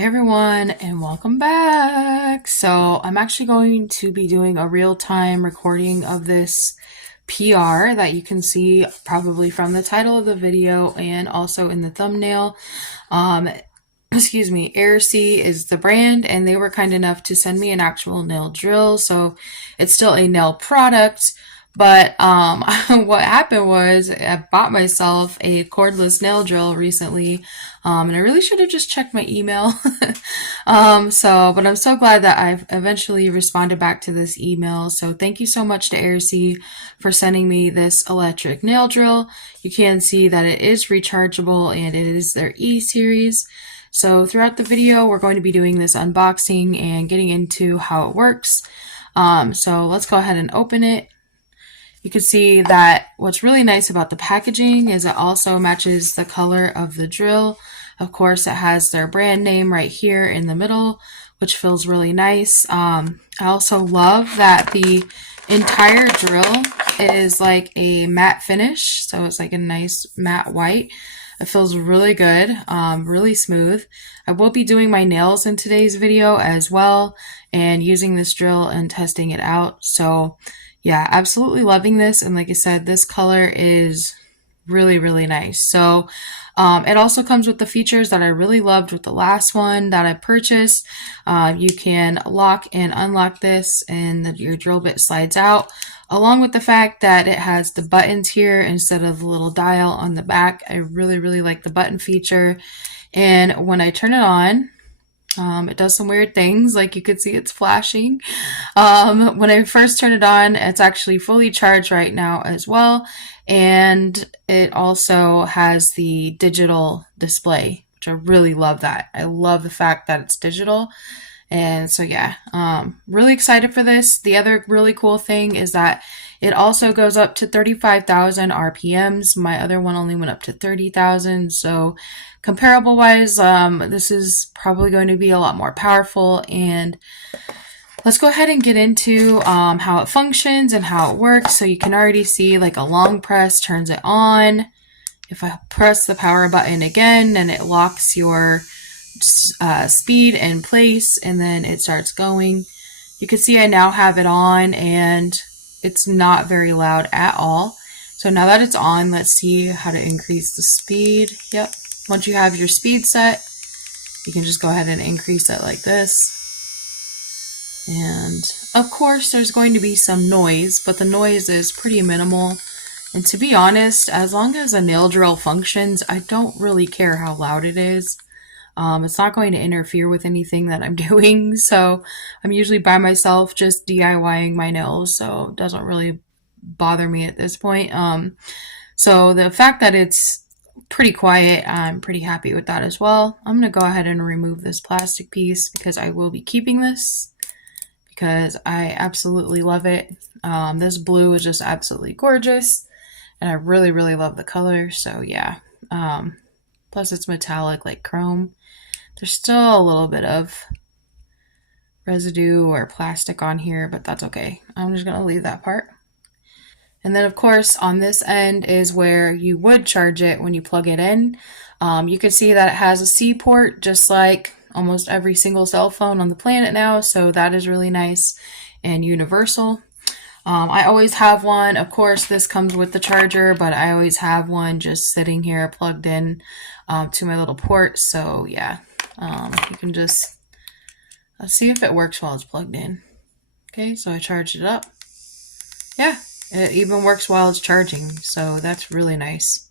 Hey everyone, and welcome back. So I'm actually going to be doing a real-time recording of this PR that you can see probably from the title of the video and also in the thumbnail. Excuse me, AIRSEE is the brand, and they were kind enough to send me an actual nail drill, so it's still a nail product. But what happened was I bought myself a cordless nail drill recently, and I really should have just checked my email. But I'm so glad that I've eventually responded back to this email. So thank you so much to AIRSEE for sending me this electric nail drill. You can see that it is rechargeable and it is their E series. So throughout the video, we're going to be doing this unboxing and getting into how it works. So let's go ahead and open it. You can see that what's really nice about the packaging is it also matches the color of the drill. Of course, it has their brand name right here in the middle, which feels really nice. I also love that the entire drill is like a matte finish, so it's like a nice matte white. It feels really good, really smooth. I will be doing my nails in today's video as well and using this drill and testing it out. So yeah, absolutely loving this. And like I said, this color is really, really nice. So it also comes with the features that I really loved with the last one that I purchased. You can lock and unlock this and your drill bit slides out, along with the fact that it has the buttons here instead of the little dial on the back. I really, really like the button feature. And when I turn it on, it does some weird things, like you could see it's flashing. When I first turn it on, it's actually fully charged right now as well. And it also has the digital display, which I really love that. I love the fact that it's digital. And so yeah, really excited for this. The other really cool thing is that it also goes up to 35,000 RPMs. My other one only went up to 30,000. So comparable wise, this is probably going to be a lot more powerful. And let's go ahead and get into how it functions and how it works. So you can already see like a long press turns it on. If I press the power button again, then it locks your speed in place and then it starts going. You can see I now have it on and it's not very loud at all. So now that it's on, let's see how to increase the speed. Yep. Once you have your speed set, you can just go ahead and increase it like this. And of course, there's going to be some noise, but the noise is pretty minimal. And to be honest, as long as a nail drill functions, I don't really care how loud it is. It's not going to interfere with anything that I'm doing. So I'm usually by myself just DIYing my nails, so it doesn't really bother me at this point. So the fact that it's pretty quiet, I'm pretty happy with that as well. I'm going to go ahead and remove this plastic piece because I will be keeping this because I absolutely love it. This blue is just absolutely gorgeous and I really, really love the color. So yeah, plus it's metallic like chrome. There's still a little bit of residue or plastic on here, but that's okay. I'm just going to leave that part. And then of course on this end is where you would charge it when you plug it in. You can see that it has a C port just like almost every single cell phone on the planet now, so that is really nice and universal. I always have one. Of course this comes with the charger, but I always have one just sitting here plugged in to my little port. So yeah, you can just let's see if it works while it's plugged in. Okay, so I charged it up. Yeah, it even works while it's charging, so that's really nice.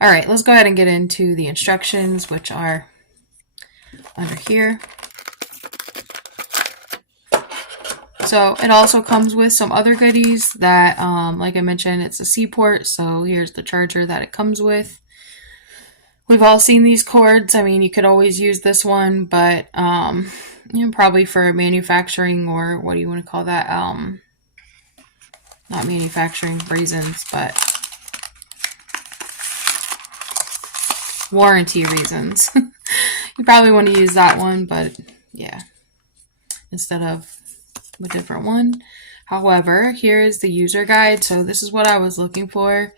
All right, let's go ahead and get into the instructions, which are under here. So it also comes with some other goodies that, like I mentioned, it's a C port, so here's the charger that it comes with. We've all seen these cords. I mean, you could always use this one, but you know, probably for manufacturing or what do you want to call that? Not manufacturing reasons, but warranty reasons. You probably want to use that one, but yeah, instead of a different one. However, here is the user guide. So this is what I was looking for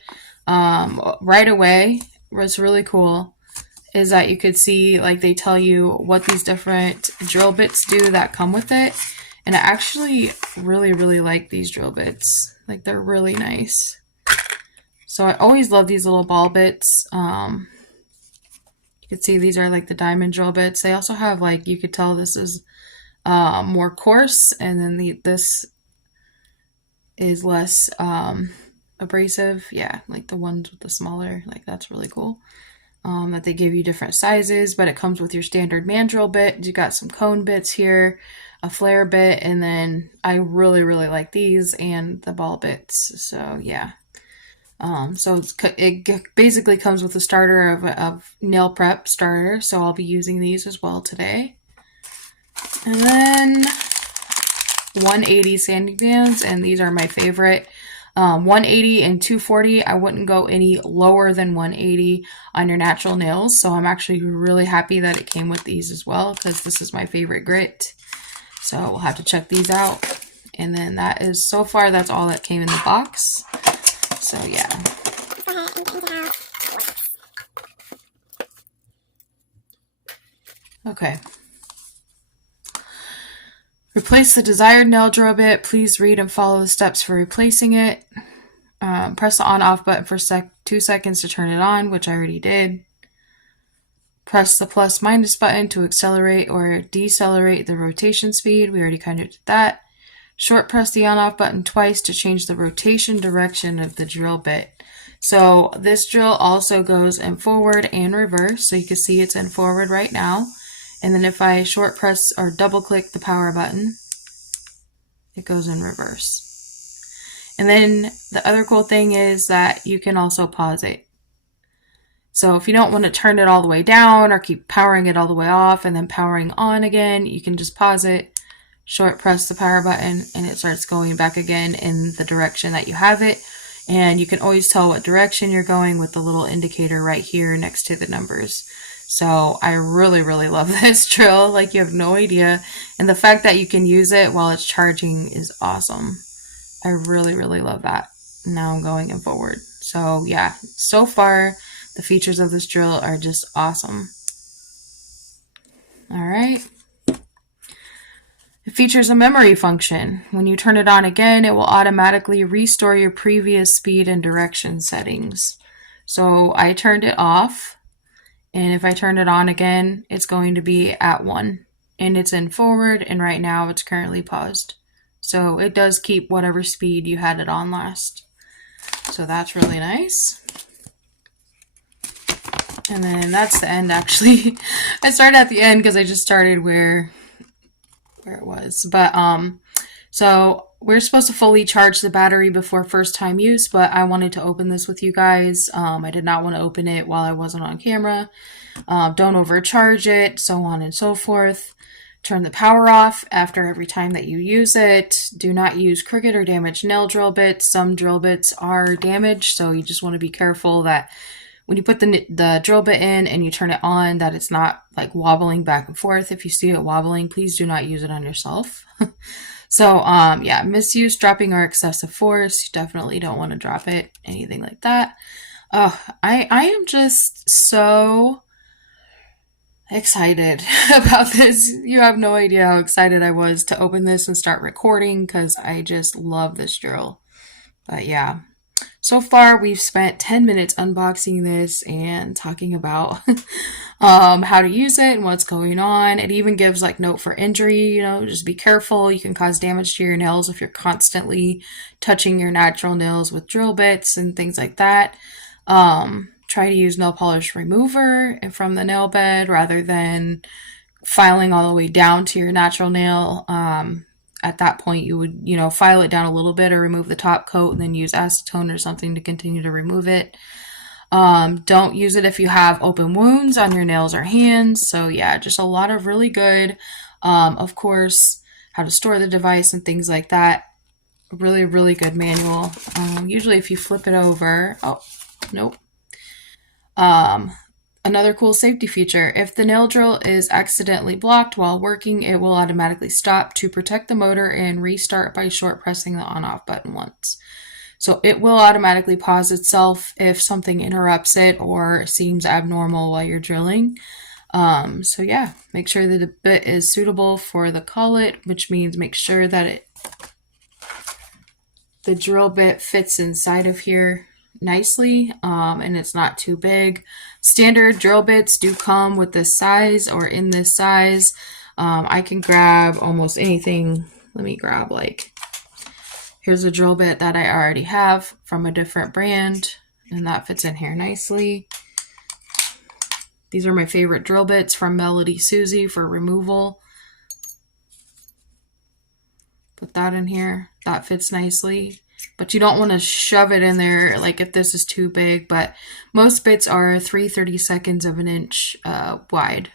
right away. What's really cool is that you could see, like, they tell you what these different drill bits do that come with it. And I actually really like these drill bits. Like, they're really nice. So I always love these little ball bits. You can see these are like the diamond drill bits. They also have, like, you could tell this is more coarse, and then this is less abrasive. Yeah, like the ones with the smaller, like, that's really cool. That they give you different sizes, but it comes with your standard mandrel bit. You got some cone bits here, a flare bit, and then I really like these and the ball bits. So yeah. So it basically comes with a starter of nail prep starter. So I'll be using these as well today. And then 180 sanding bands, and these are my favorite. 180 and 240, I wouldn't go any lower than 180 on your natural nails. So I'm actually really happy that it came with these as well, because this is my favorite grit. So we'll have to check these out. And then that is, so far, that's all that came in the box. So yeah. Okay. Replace the desired nail drill bit. Please read and follow the steps for replacing it. Press the on-off button for 2 seconds to turn it on, which I already did. Press the plus/minus button to accelerate or decelerate the rotation speed. We already kind of did that. Short press the on-off button twice to change the rotation direction of the drill bit. So this drill also goes in forward and reverse. So you can see it's in forward right now. And then if I short press or double click the power button, it goes in reverse. And then the other cool thing is that you can also pause it. So if you don't want to turn it all the way down or keep powering it all the way off and then powering on again, you can just pause it, short press the power button, and it starts going back again in the direction that you have it. And you can always tell what direction you're going with the little indicator right here next to the numbers. So I really love this drill, like, you have no idea. And the fact that you can use it while it's charging is awesome. I really love that. Now I'm going in forward. So yeah, so far the features of this drill are just awesome. All right. It features a memory function. When you turn it on again, it will automatically restore your previous speed and direction settings. So I turned it off, and if I turn it on again, it's going to be at 1, and it's in forward, and right now it's currently paused. So it does keep whatever speed you had it on last. So that's really nice. And then that's the end, actually. I started at the end because I just started where it was. But so we're supposed to fully charge the battery before first time use, but I wanted to open this with you guys. I did not want to open it while I wasn't on camera. Don't overcharge it, so on and so forth. Turn the power off after every time that you use it. Do not use crooked or damaged nail drill bits. Some drill bits are damaged, so you just want to be careful that when you put the drill bit in and you turn it on, that it's not like wobbling back and forth. If you see it wobbling, please do not use it on yourself. So yeah, misuse, dropping, or excessive force, you definitely don't want to drop it, anything like that. I am just so excited about this. You have no idea how excited I was to open this and start recording, because I just love this drill. But yeah, so far we've spent 10 minutes unboxing this and talking about how to use it and what's going on. It even gives like note for injury, you know, just be careful. You can cause damage to your nails if you're constantly touching your natural nails with drill bits and things like that. Try to use nail polish remover from the nail bed rather than filing all the way down to your natural nail. At that point, you would, you know, file it down a little bit or remove the top coat and then use acetone or something to continue to remove it. Don't use it if you have open wounds on your nails or hands. So yeah, just a lot of really good, of course, how to store the device and things like that. Really good manual. Usually if you flip it over, oh, nope. Another cool safety feature, if the nail drill is accidentally blocked while working, it will automatically stop to protect the motor and restart by short pressing the on-off button once. So it will automatically pause itself if something interrupts it or seems abnormal while you're drilling. So yeah, make sure that the bit is suitable for the collet, which means make sure that the drill bit fits inside of here nicely, and it's not too big. Standard drill bits do come with this size or in this size. I can grab almost anything. Let me grab here's a drill bit that I already have from a different brand, and that fits in here nicely. These are my favorite drill bits from Melody Susie for removal. Put that in here. That fits nicely. But you don't want to shove it in there like if this is too big. But most bits are 3/32 of an inch wide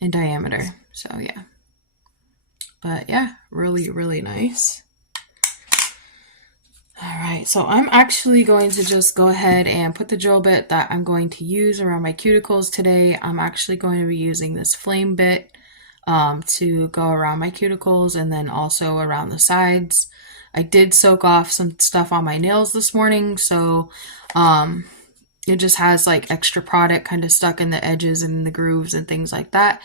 in diameter. So yeah. But yeah, really, really nice. Alright, so I'm actually going to just go ahead and put the drill bit that I'm going to use around my cuticles today. I'm actually going to be using this flame bit to go around my cuticles and then also around the sides. I did soak off some stuff on my nails this morning, so it just has like extra product kind of stuck in the edges and the grooves and things like that.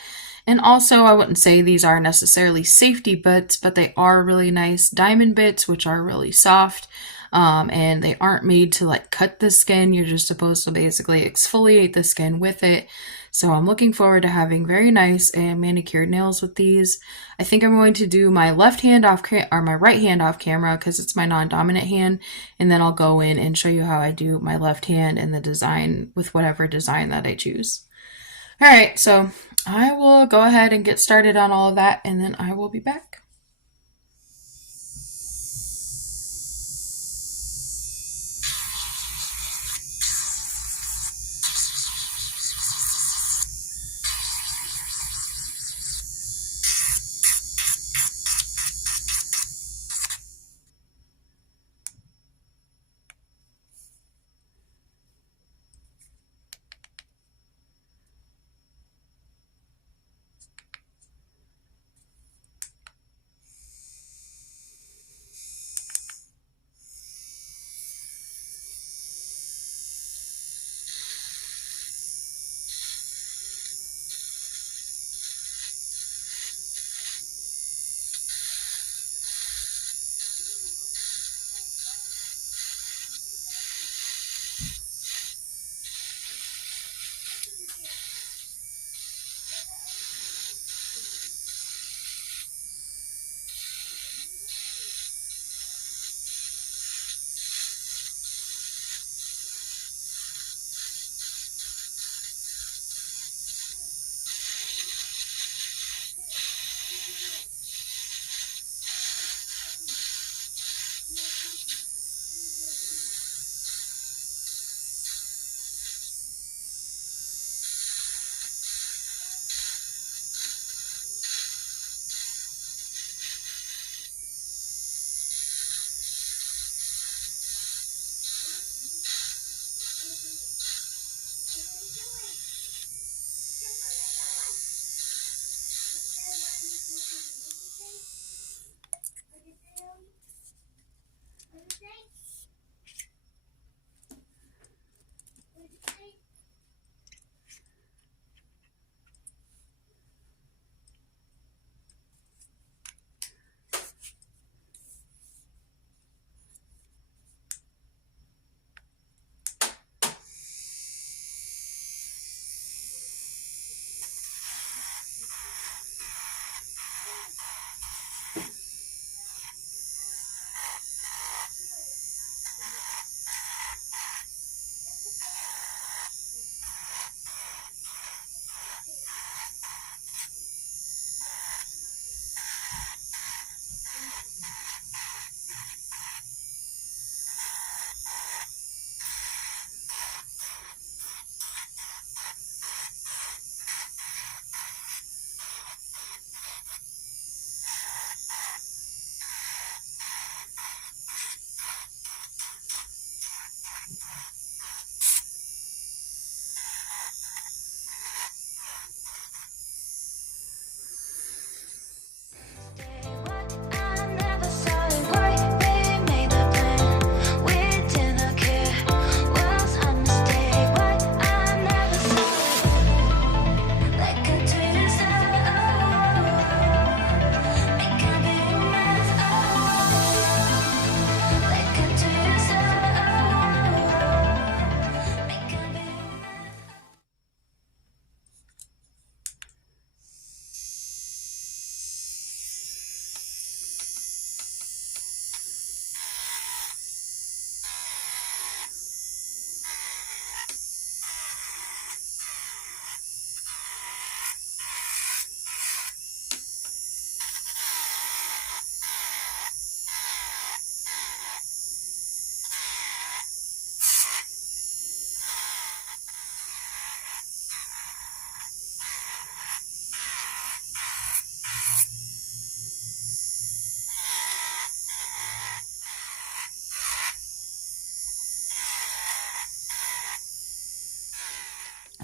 And also, I wouldn't say these are necessarily safety bits, but they are really nice diamond bits, which are really soft. And they aren't made to like cut the skin. You're just supposed to basically exfoliate the skin with it. So I'm looking forward to having very nice and manicured nails with these. I think I'm going to do my left hand off or my right hand off camera because it's my non-dominant hand. And then I'll go in and show you how I do my left hand and the design with whatever design that I choose. All right, so I will go ahead and get started on all of that, and then I will be back.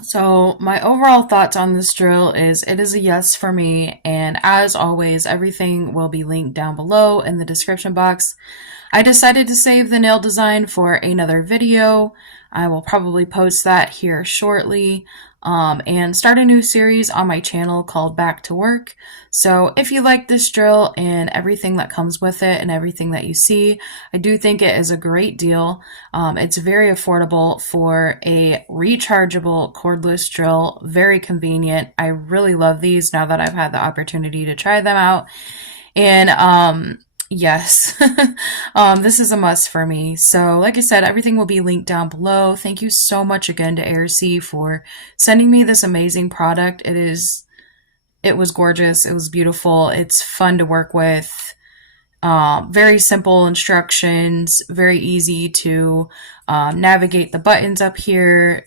So my overall thoughts on this drill is it is a yes for me, and as always, everything will be linked down below in the description box. I decided to save the nail design for another video. I will probably post that here shortly, and start a new series on my channel called Back to Work. So if you like this drill and everything that comes with it and everything that you see, I do think it is a great deal. It's very affordable for a rechargeable cordless drill, very convenient. I really love these now that I've had the opportunity to try them out. And yes, this is a must for me. So like I said, everything will be linked down below. Thank you so much again to AIRSEE for sending me this amazing product. It was gorgeous. It was beautiful. It's fun to work with. Very simple instructions, very easy to navigate the buttons up here,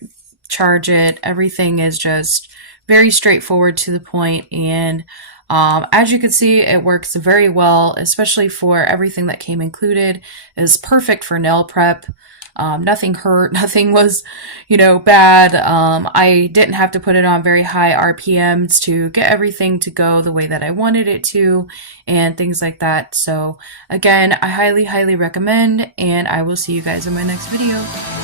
charge it. Everything is just very straightforward to the point, and as you can see, it works very well, especially for everything that came included. It is perfect for nail prep. Nothing hurt, nothing was, bad. I didn't have to put it on very high RPMs to get everything to go the way that I wanted it to, and things like that. So again, I highly, highly recommend, and I will see you guys in my next video.